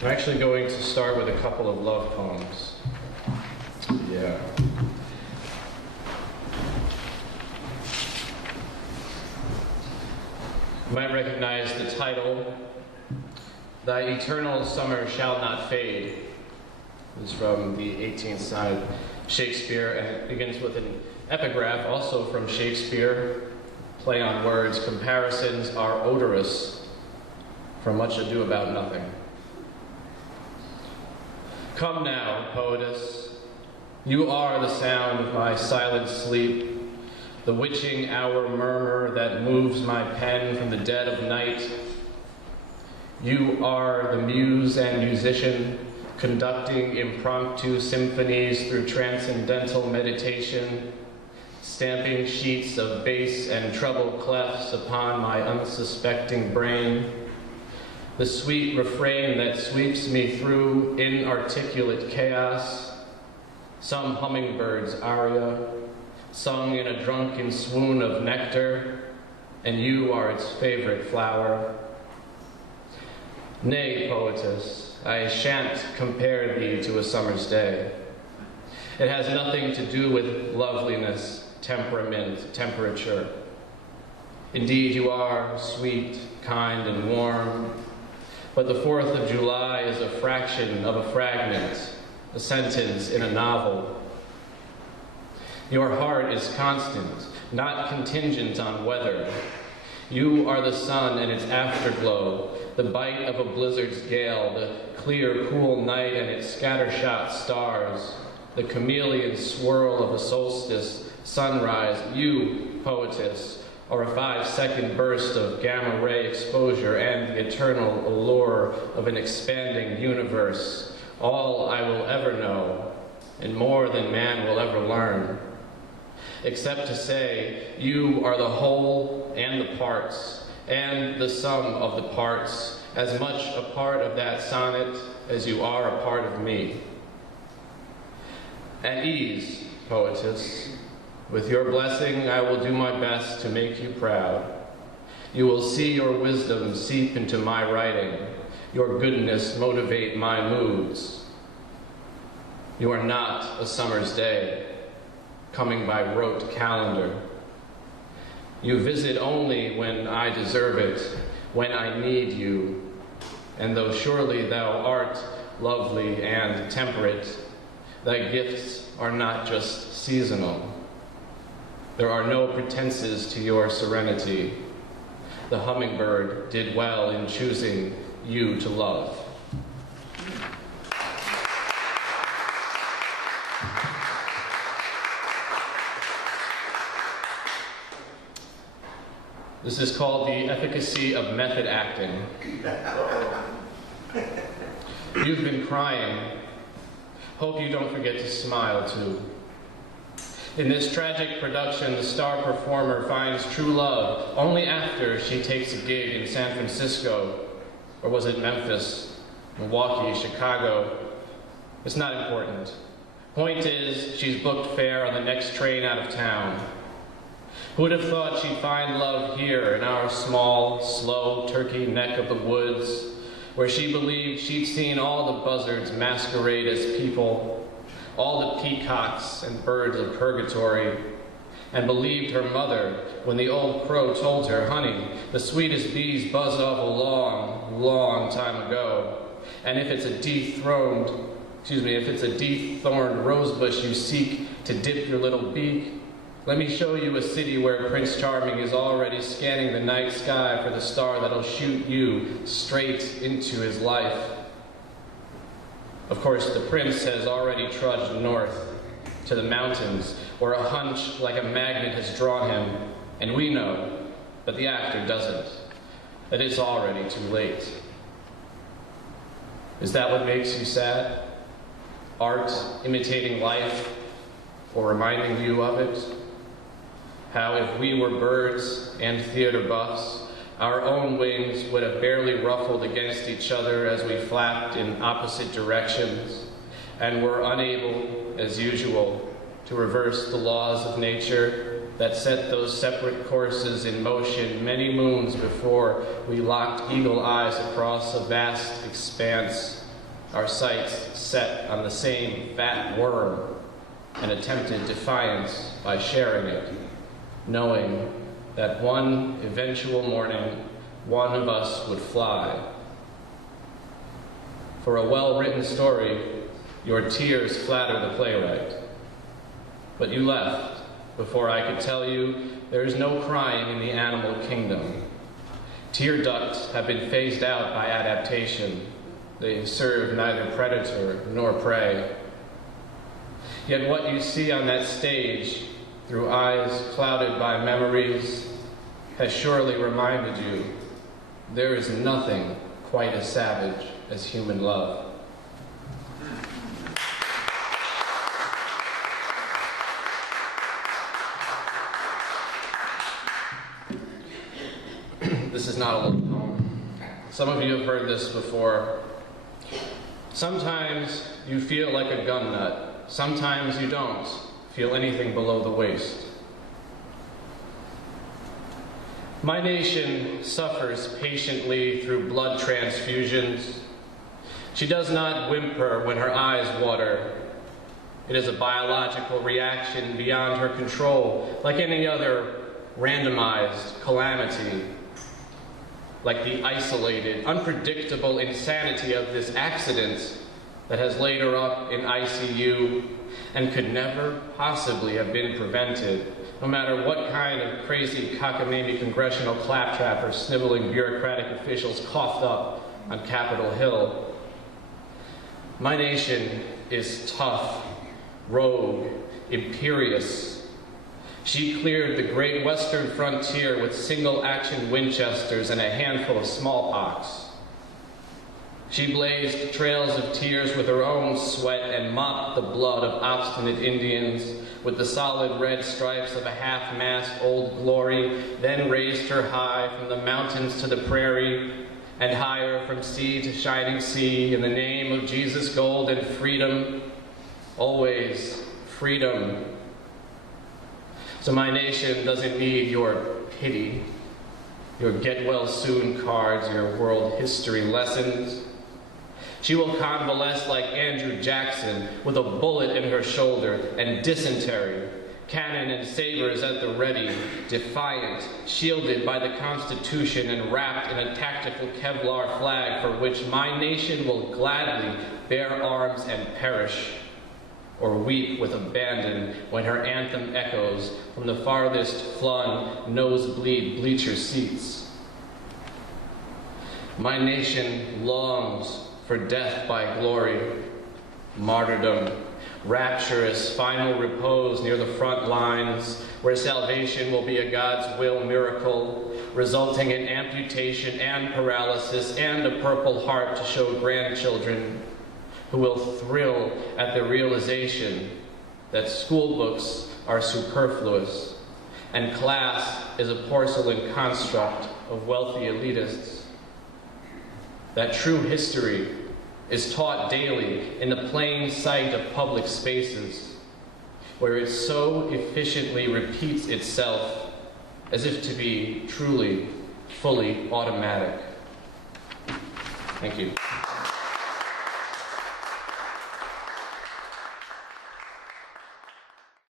I'm actually going to start with a couple of love poems. Yeah. You might recognize the title, "Thy Eternal Summer Shall Not Fade." This is from the 18th side Shakespeare, and it begins with an epigraph, also from Shakespeare. Play on words, comparisons are odorous from much ado about nothing. Come now, poetess, you are the sound of my silent sleep, the witching hour murmur that moves my pen from the dead of night. You are the muse and musician, conducting impromptu symphonies through transcendental meditation, stamping sheets of bass and treble clefs upon my unsuspecting brain. The sweet refrain that sweeps me through inarticulate chaos, some hummingbird's aria, sung in a drunken swoon of nectar, and you are its favorite flower. Nay, poetess, I shan't compare thee to a summer's day. It has nothing to do with loveliness, temperament, temperature. Indeed, you are sweet, kind, and warm, but the 4th of July is a fraction of a fragment, a sentence in a novel. Your heart is constant, not contingent on weather. You are the sun and its afterglow, the bite of a blizzard's gale, the clear, cool night and its scattershot stars, the chameleon swirl of a solstice sunrise. You, poetess, or a 5-second burst of gamma ray exposure and the eternal allure of an expanding universe, all I will ever know, and more than man will ever learn. Except to say, you are the whole and the parts, and the sum of the parts, as much a part of that sonnet as you are a part of me. At ease, poetess. With your blessing, I will do my best to make you proud. You will see your wisdom seep into my writing, your goodness motivate my moods. You are not a summer's day, coming by rote calendar. You visit only when I deserve it, when I need you. And though surely thou art lovely and temperate, thy gifts are not just seasonal. There are no pretenses to your serenity. The hummingbird did well in choosing you to love. This is called the efficacy of method acting. You've been crying. Hope you don't forget to smile too. In this tragic production, the star performer finds true love only after she takes a gig in San Francisco, or was it Memphis, Milwaukee, Chicago? It's not important. Point is, she's booked fare on the next train out of town. Who would have thought she'd find love here in our small, slow turkey neck of the woods, where she believed she'd seen all the buzzards masquerade as people, all the peacocks and birds of purgatory, and believed her mother when the old crow told her, honey, the sweetest bees buzzed off a long, long time ago, and if it's a dethroned rosebush you seek to dip your little beak, let me show you a city where Prince Charming is already scanning the night sky for the star that'll shoot you straight into his life. Of course, the prince has already trudged north to the mountains, where a hunch like a magnet has drawn him, and we know, but the actor doesn't, that it's already too late. Is that what makes you sad? Art imitating life, or reminding you of it? How if we were birds and theater buffs, our own wings would have barely ruffled against each other as we flapped in opposite directions, and were unable, as usual, to reverse the laws of nature that set those separate courses in motion many moons before we locked eagle eyes across a vast expanse our sights set on the same fat worm, and attempted defiance by sharing it, knowing that one eventual morning, one of us would fly. For a well-written story, your tears flatter the playwright. But you left before I could tell you there is no crying in the animal kingdom. Tear ducts have been phased out by adaptation. They serve neither predator nor prey. Yet what you see on that stage, through eyes clouded by memories, has surely reminded you there is nothing quite as savage as human love. This is not a little poem. Some of you have heard this before. Sometimes you feel like a gun nut. Sometimes you don't feel anything below the waist. My nation suffers patiently through blood transfusions. She does not whimper when her eyes water. It is a biological reaction beyond her control, like any other randomized calamity. Like the isolated, unpredictable insanity of this accident that has laid her up in ICU and could never possibly have been prevented, no matter what kind of crazy cockamamie congressional claptrap or sniveling bureaucratic officials coughed up on Capitol Hill. My nation is tough, rogue, imperious. She cleared the great western frontier with single-action Winchesters and a handful of smallpox. She blazed trails of tears with her own sweat and mopped the blood of obstinate Indians with the solid red stripes of a half-mast Old Glory, then raised her high from the mountains to the prairie and higher from sea to shining sea in the name of Jesus gold and freedom, always freedom. So my nation doesn't need your pity, your get-well-soon cards, your world history lessons. She will convalesce like Andrew Jackson with a bullet in her shoulder and dysentery, cannon and sabers at the ready, defiant, shielded by the Constitution and wrapped in a tactical Kevlar flag for which my nation will gladly bear arms and perish, or weep with abandon when her anthem echoes from the farthest flung nosebleed bleacher seats. My nation longs for death by glory, martyrdom, rapturous final repose near the front lines, where salvation will be a God's will miracle, resulting in amputation and paralysis and a Purple Heart to show grandchildren who will thrill at the realization that school books are superfluous and class is a porcelain construct of wealthy elitists. That true history is taught daily in the plain sight of public spaces, where it so efficiently repeats itself as if to be truly, fully automatic. Thank you.